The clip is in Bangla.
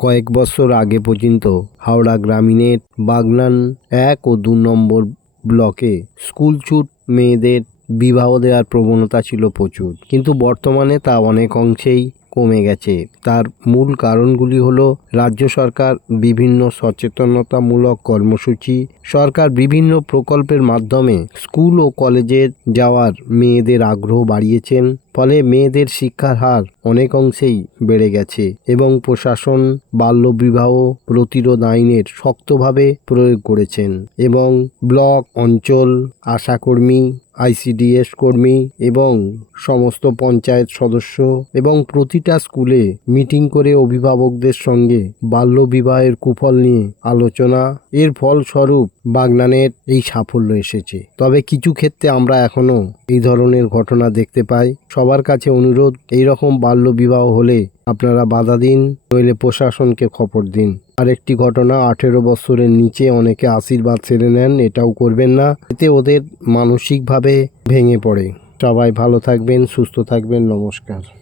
কয়েক বছর আগে পর্যন্ত হাওড়া গ্রামীণের বাগনান এক ও দু নম্বর ব্লকে স্কুল ছুট মেয়েদের বিবাহ দেওয়ার প্রবণতা ছিল প্রচুর। কিন্তু বর্তমানে তা অনেক অংশেই কমে গেছে। তার মূল কারণগুলি হলো রাজ্য সরকার বিভিন্ন সচেতনতামূলক কর্মসূচি, সরকার বিভিন্ন প্রকল্পের মাধ্যমে স্কুল ও কলেজে যাওয়ার মেয়েদের আগ্রহ বাড়িয়েছেন ফলে মেয়েদের শিক্ষার হার অনেক অংশেই বেড়ে গেছে এবং প্রশাসন বাল্যবিবাহ প্রতিরোধ আইনের শক্তভাবে প্রয়োগ করেছেন এবং ব্লক, অঞ্চল, আশাকর্মী, আইসিডিএস কর্মী এবং সমস্ত পঞ্চায়েত সদস্য এবং প্রতিটা স্কুলে মিটিং করে অভিভাবকদের সঙ্গে বাল্যবিবাহের কুফল নিয়ে আলোচনা। এর ফলস্বরূপ বাগনানের এই সাফল্য এসেছে। তবে কিছু ক্ষেত্রে আমরা এখনও এই ধরনের ঘটনা দেখতে পাই। সবার কাছে অনুরোধ এই রকম বাল্য বিবাহ হলে আপনারা বাধা দিন, নইলে প্রশাসনকে খবর দিন। আরেকটি ঘটনা, আঠেরো বছরের নিচে অনেকে আশীর্বাদ সেরে নেন, এটাও করবেন না। এতে ওদের মানসিকভাবে ভেঙে পড়ে। সবাই ভালো থাকবেন, সুস্থ থাকবেন, নমস্কার।